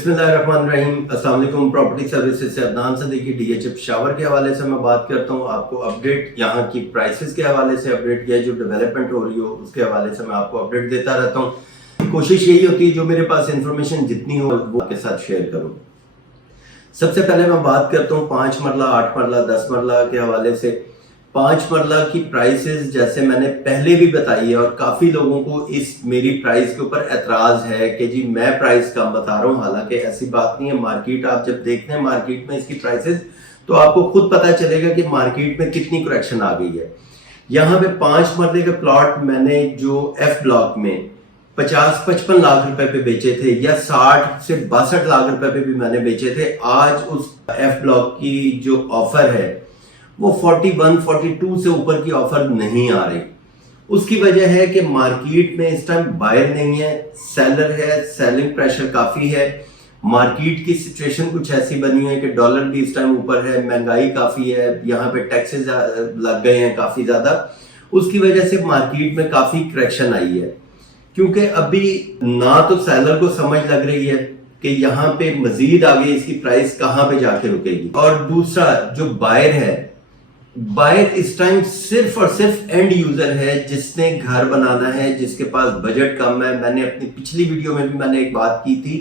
बिस्मिल्लाहिर्रहमानिर्रहीम। अस्सलाम वालेकुम। प्रॉपर्टी सर्विसेज से अदनान सदीकी डीएचएफ शावर के हवाले से मैं बात करता हूँ। आपको अपडेट यहाँ की प्राइसेस के हवाले से अपडेट किया, जो डेवलपमेंट हो रही हो उसके हवाले से मैं आपको अपडेट देता रहता हूँ। कोशिश यही होती है जो मेरे पास इंफॉर्मेशन जितनी हो वो आपके साथ शेयर करूँ। सबसे पहले मैं बात करता हूँ 5 मरला, 8 मरला, 10 मरला के हवाले से। 5 मरला की प्राइसेस जैसे मैंने पहले भी बताई है और काफी लोगों को इस मेरी प्राइस के ऊपर एतराज है कि जी मैं प्राइस कम बता रहा हूँ, हालांकि ऐसी बात नहीं है। मार्केट आप जब देखते हैं मार्केट में इसकी प्राइसेस तो आपको खुद पता चलेगा कि मार्केट में कितनी करेक्शन आ गई है। यहाँ पे 5 मरले के प्लॉट मैंने जो एफ ब्लॉक में 50-55 लाख रुपए पे बेचे थे या 60 से 62 लाख रुपए पे भी मैंने बेचे थे। आज उस एफ ब्लॉक की जो ऑफर है वो 41-42 से ऊपर की ऑफर नहीं आ रही। उसकी वजह है कि मार्केट में इस टाइम बायर नहीं है, सेलर है, सेलिंग प्रेशर काफी है। मार्केट की सिचुएशन कुछ ऐसी बनी है कि डॉलर भी इस टाइम ऊपर है, महंगाई काफी है, यहाँ पे टैक्सेस लग गए हैं काफी ज्यादा। उसकी वजह से मार्केट में काफी करेक्शन आई है, क्योंकि अभी ना तो सेलर को समझ लग रही है कि यहाँ पे मजीद आगे इसकी प्राइस कहाँ पे जाके रुकेगी, और दूसरा जो बायर है, बायर इस टाइम सिर्फ और सिर्फ एंड यूजर है जिसने घर बनाना है, जिसके पास बजट कम है। मैंने अपनी पिछली वीडियो में भी मैंने एक बात की थी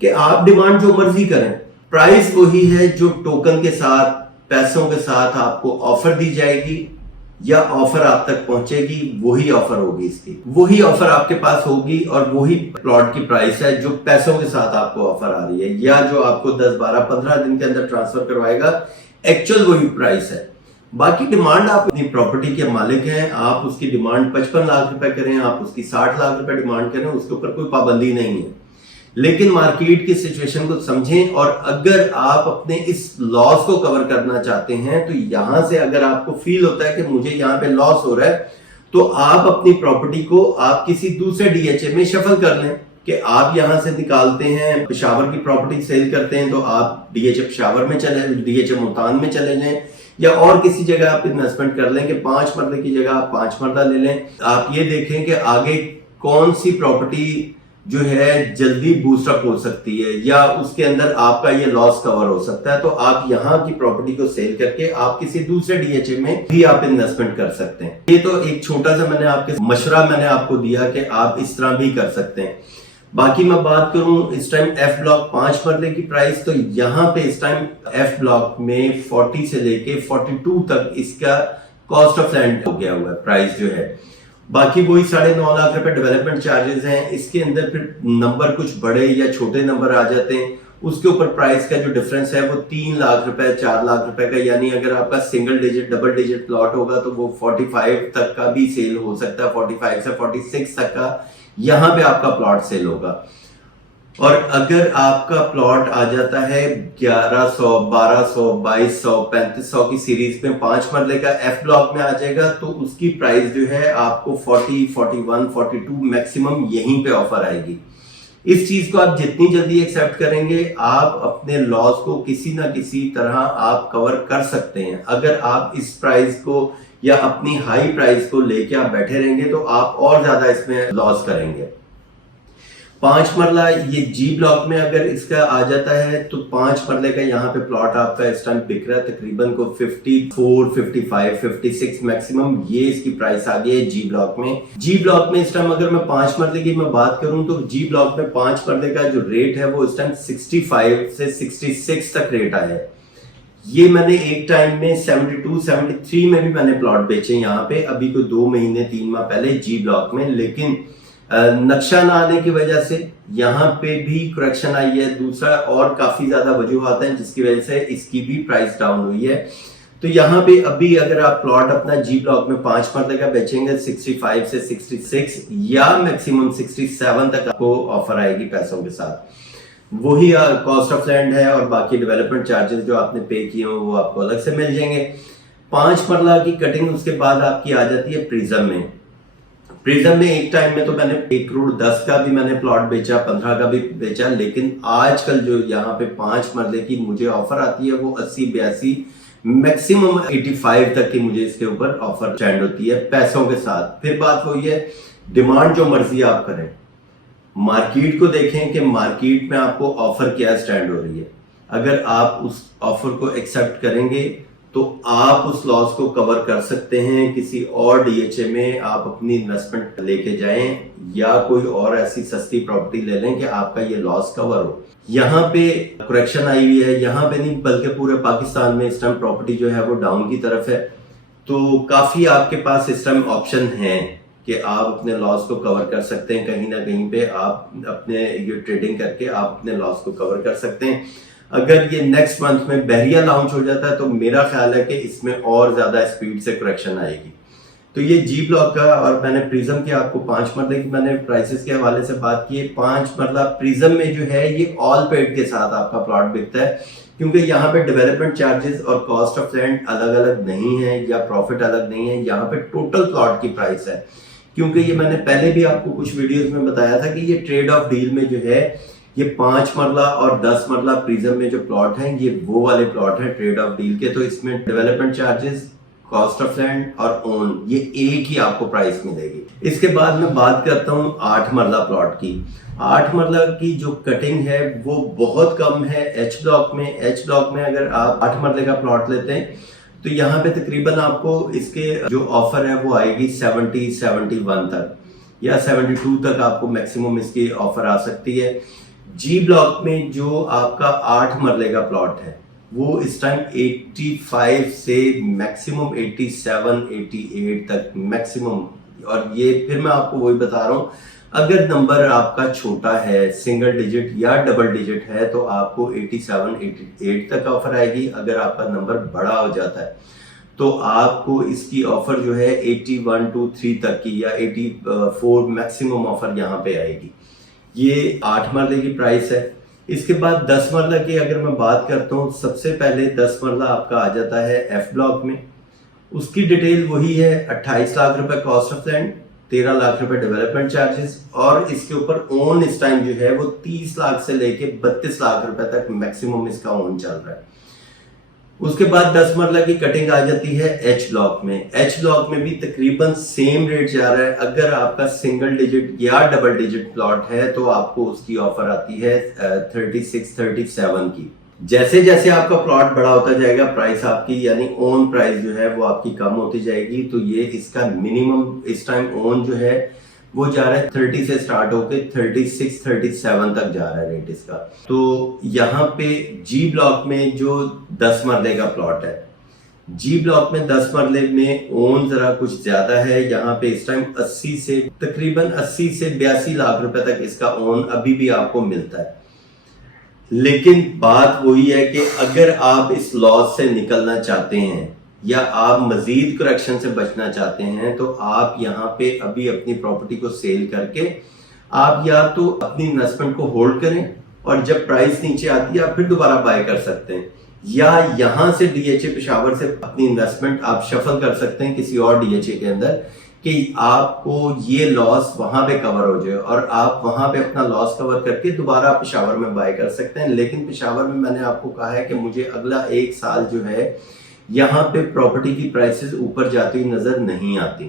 कि आप डिमांड जो मर्जी करें, प्राइस वही है जो टोकन के साथ, पैसों के साथ आपको ऑफर दी जाएगी या ऑफर आप तक पहुंचेगी, वही ऑफर होगी इसकी, वही ऑफर आपके पास होगी और वही प्लॉट की प्राइस है जो पैसों के साथ आपको ऑफर आ रही है, या जो आपको 10, 12, 15 दिन के अंदर ट्रांसफर करवाएगा, एक्चुअल वही प्राइस है। बाकी डिमांड, आप अपनी प्रॉपर्टी के मालिक हैं, आप उसकी डिमांड 55 लाख रुपए करें, आप उसकी 60 लाख रुपए डिमांड करें, उसके ऊपर कोई पाबंदी नहीं है। लेकिन मार्केट की सिचुएशन को समझें, और अगर आप अपने इस लॉस को कवर करना चाहते हैं तो यहां से अगर आपको फील होता है कि मुझे यहाँ पे लॉस हो रहा है, तो आप अपनी प्रॉपर्टी को आप किसी दूसरे डीएचए में शफल कर लें। कि आप यहां से निकालते हैं, पेशावर की प्रॉपर्टी सेल करते हैं, तो आप डीएचए पेशावर में चले, डीएचए मुल्तान में चले जाएं, या और किसी जगह आप इन्वेस्टमेंट कर लें कि 5 मरले की जगह आप 5 मरला ले लें। आप ये देखें कि आगे कौन सी प्रॉपर्टी जो है जल्दी बूस्टअप हो सकती है या उसके अंदर आपका ये लॉस कवर हो सकता है, तो आप यहाँ की प्रॉपर्टी को सेल करके आप किसी दूसरे डीएचए में भी आप इन्वेस्टमेंट कर सकते हैं। ये तो एक छोटा सा मैंने आपके मशवरा मैंने आपको दिया कि आप इस तरह भी कर सकते हैं। बाकी मैं बात करूं इस टाइम एफ ब्लॉक 5 मरले की प्राइस, तो यहाँ पे इस टाइम एफ ब्लॉक में 40 से लेके 42 तक इसका कॉस्ट ऑफ लैंड हो गया हुआ है, प्राइस जो है। बाकी वही 9.5 लाख रुपए डेवलपमेंट चार्जेस हैं। इसके अंदर फिर नंबर कुछ बड़े या छोटे नंबर आ जाते हैं, उसके ऊपर प्राइस का जो डिफरेंस है वो 3 लाख रुपए, 4 लाख रुपए का, यानी अगर आपका single digit, double digit plot होगा तो वो 45 तक का भी सेल हो सकता है, 45 से 46 तक का यहां पे आपका प्लॉट सेल होगा। और अगर आपका प्लॉट आ जाता है 1100, 1200, 2200, 3500 की सीरीज में 5 मरले का एफ ब्लॉक में आ जाएगा, तो उसकी प्राइस जो है आपको 40, 41, 42 मैक्सिमम यहीं पे ऑफर आएगी। इस चीज को आप जितनी जल्दी एक्सेप्ट करेंगे, आप अपने लॉस को किसी ना किसी तरह आप कवर कर सकते हैं। अगर आप इस प्राइस को या अपनी हाई प्राइस को लेके आप बैठे रहेंगे तो आप और ज्यादा इसमें लॉस करेंगे। 5 मरला ये जी ब्लॉक में अगर इसका आ जाता है तो 5 मरले का यहाँ पे प्लॉट आपका इस टाइम बिक रहा है तकरीबन को 54, 55, 56 मैक्सिमम, ये इसकी प्राइस आ गई है जी ब्लॉक में। जी ब्लॉक में इस टाइम अगर मैं 5 मरले की मैं बात करूं तो जी ब्लॉक में 5 मरले का जो रेट है वो इस टाइम 65 से 66 तक रेट आया है। ये मैंने एक टाइम में 72, 73 में भी मैंने प्लॉट बेचे यहाँ पे, अभी कोई 2 महीने 3 माह पहले जी ब्लॉक में, लेकिन नक्शा ना आने की वजह से यहाँ पे भी करेक्शन आई है। दूसरा और काफी ज्यादा वजूहात हैं जिसकी वजह से इसकी भी प्राइस डाउन हुई है। तो यहाँ पे अभी अगर आप प्लॉट अपना जी ब्लॉक में 5 मरले का बेचेंगे 65 से 66 या मैक्सिमम 67 तक आपको ऑफर आएगी पैसों के साथ। वही कॉस्ट ऑफ लैंड है और बाकी डेवलपमेंट चार्जेस जो आपने पे किए हो वो आपको अलग से मिल जाएंगे। 5 मरला की कटिंग उसके बाद आपकी आ जाती है प्रिज्म में। प्रिज्म में एक टाइम में तो मैंने 1 करोड़ 10 का भी मैंने प्लॉट बेचा, 15 का भी बेचा, लेकिन आजकल जो यहाँ पे 5 मरले की मुझे ऑफर आती है वो 80, 82, मैक्सिमम 85 तक की मुझे इसके ऊपर ऑफर स्टैंड होती है पैसों के साथ। फिर बात वही है, डिमांड जो मर्जी आप करें, मार्केट को देखें कि मार्केट में आपको ऑफर क्या स्टैंड हो रही है। अगर आप उस ऑफर को एक्सेप्ट करेंगे तो आप उस लॉस को कवर कर सकते हैं। किसी और डीएचए में आप अपनी इन्वेस्टमेंट लेके जाएं या कोई और ऐसी सस्ती प्रॉपर्टी ले लें कि आपका ये लॉस कवर हो। यहाँ पे करेक्शन आई हुई है, यहाँ पे नहीं बल्कि पूरे पाकिस्तान में इस टाइम प्रॉपर्टी जो है वो डाउन की तरफ है। तो काफी आपके पास इस टाइम ऑप्शन हैं कि आप अपने लॉस को कवर कर सकते हैं। कहीं ना कहीं पे आप अपने ये ट्रेडिंग करके आप अपने लॉस को कवर कर सकते हैं। अगर ये नेक्स्ट मंथ में बहरिया लॉन्च हो जाता है तो मेरा ख्याल है कि इसमें और ज्यादा स्पीड से करेक्शन आएगी। तो ये जी ब्लॉक का, और मैंने प्रिज्म के आपको 5 मरले की मैंने प्राइसेस के हवाले से बात की है। 5 मरला प्रिज्म में जो है ये ऑल पेड के साथ आपका प्लॉट बिकता है, क्योंकि यहाँ पे डेवलपमेंट चार्जेस और कॉस्ट ऑफ लैंड अलग अलग नहीं है या प्रॉफिट अलग नहीं है। यहाँ पे टोटल प्लॉट की प्राइस है, क्योंकि ये मैंने पहले भी आपको कुछ वीडियोस में बताया था कि ये ट्रेड ऑफ डील में जो है ये 5 मरला और 10 मरला प्रिज्म में जो प्लॉट हैं ये वो वाले प्लॉट हैं ट्रेड ऑफ डील के। तो इसमें development charges, cost of land और ओन ये एक ही आपको प्राइस मिलेगी। इसके बाद मैं बात करता हूँ 8 मरला प्लॉट की। 8 मरला की जो कटिंग है वो बहुत कम है एच ब्लॉक में। एच ब्लॉक में अगर आप 8 मरले का प्लॉट लेते हैं तो यहाँ पे तकरीबन आपको इसके जो ऑफर है वो आएगी 70-71 तक या 72 तक आपको मैक्सिमम इसकी ऑफर आ सकती है। जी ब्लॉक में जो आपका 8 मरले का प्लॉट है वो इस टाइम 85 से मैक्सिमम 87-88 तक मैक्सिमम। और ये फिर मैं आपको वही बता रहा हूँ, अगर नंबर आपका छोटा है, सिंगल डिजिट या डबल डिजिट है तो आपको 87-88 तक ऑफर आएगी। अगर आपका नंबर बड़ा हो जाता है तो आपको इसकी ऑफर जो है 81-3 तक की या 84 मैक्सिमम ऑफर यहाँ पे आएगी। ये 8 मरले की प्राइस है। इसके बाद 10 मरला की अगर मैं बात करता हूँ, सबसे पहले 10 मरला आपका आ जाता है एफ ब्लॉक में। उसकी डिटेल वही है, 28 लाख रुपए कॉस्ट ऑफ लैंड, 13 लाख रुपए डेवलपमेंट चार्जेस, और इसके ऊपर ओन इस टाइम जो है वो 30 लाख से लेके 32 लाख रुपए तक मैक्सिमम इसका ओन चल रहा है। उसके बाद 10 मरला की कटिंग आ जाती है एच ब्लॉक में। एच ब्लॉक में भी तकरीबन सेम रेट जा रहा है। अगर आपका सिंगल डिजिट या डबल डिजिट प्लॉट है तो आपको उसकी ऑफर आती है 36-37 की। जैसे जैसे आपका प्लॉट बड़ा होता जाएगा प्राइस आपकी यानी ओन प्राइस जो है वो आपकी कम होती जाएगी। तो ये इसका मिनिमम इस टाइम ओन जो है वो जा रहा है 30 से स्टार्ट होके 36-37 तक जा रहा है रेट इसका। तो यहाँ पे जी ब्लॉक में जो 10 मरले का प्लॉट है, जी ब्लॉक में 10 मरले में ओन जरा कुछ ज्यादा है। यहाँ पे इस टाइम 80 से तकरीबन 80 से 82 लाख रुपए तक इसका ओन अभी भी आपको मिलता है। लेकिन बात वही है कि अगर आप इस लॉस से निकलना चाहते हैं या आप मजीद करेक्शन से बचना चाहते हैं तो आप यहाँ पे अभी अपनी प्रॉपर्टी को सेल करके आप या तो अपनी इन्वेस्टमेंट को होल्ड करें और जब प्राइस नीचे आती है आप फिर दोबारा बाय कर सकते हैं, या यहाँ से डीएचए पेशावर से अपनी इन्वेस्टमेंट आप शफल कर सकते हैं किसी और डीएचए के अंदर कि आपको ये लॉस वहां पे कवर हो जाए और आप वहां पे अपना लॉस कवर करके दोबारा पेशावर में बाय कर सकते हैं। लेकिन पेशावर में मैंने आपको कहा है कि मुझे अगला 1 साल जो है यहाँ पे प्रॉपर्टी की प्राइसेस ऊपर जाती हुई नजर नहीं आती।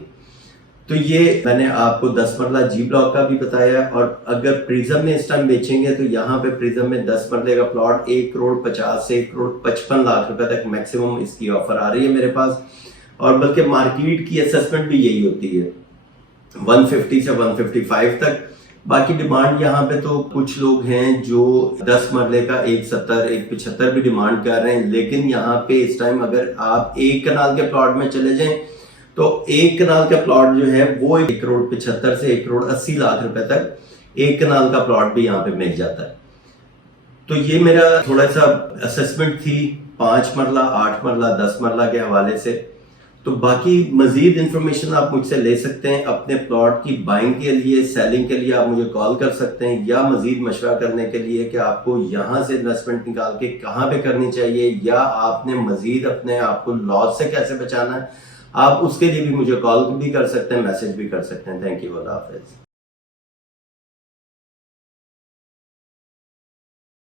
तो ये मैंने आपको 10 मरला जी ब्लॉक का भी बताया। और अगर प्रिज्म में इस टाइम बेचेंगे तो यहाँ पे प्रिज्म में 10 मरले का प्लॉट 1,50 से 1,55 लाख रुपए तक मैक्सिमम इसकी ऑफर आ रही है मेरे पास। और बल्कि मार्केट की असेसमेंट भी यही होती है 150 से 155 तक। बाकी डिमांड यहाँ पे तो कुछ लोग हैं जो 10 मरले का 170-175 भी डिमांड कर रहे हैं। लेकिन यहाँ पे इस टाइम अगर आप 1 कनाल के प्लॉट में चले जाएं तो 1 कनाल का प्लॉट जो है वो 1,75 से 1,80 लाख रुपए तक 1 कनाल का प्लॉट भी यहाँ पे मिल जाता है। तो ये मेरा थोड़ा सा असेसमेंट थी 5 मरला, 8 मरला, 10 मरला के हवाले से। तो बाकी मजीद इंफॉर्मेशन आप मुझसे ले सकते हैं अपने प्लॉट की बाइंग के लिए, सेलिंग के लिए आप मुझे कॉल कर सकते हैं, या मजीद मशवरा करने के लिए कि आपको यहाँ से इन्वेस्टमेंट निकाल के कहाँ पे करनी चाहिए या आपने मजीद अपने आप को लॉस से कैसे बचाना है, आप उसके लिए भी मुझे कॉल भी कर सकते हैं, मैसेज भी कर सकते हैं। थैंक यू, अल्लाह हाफिज़।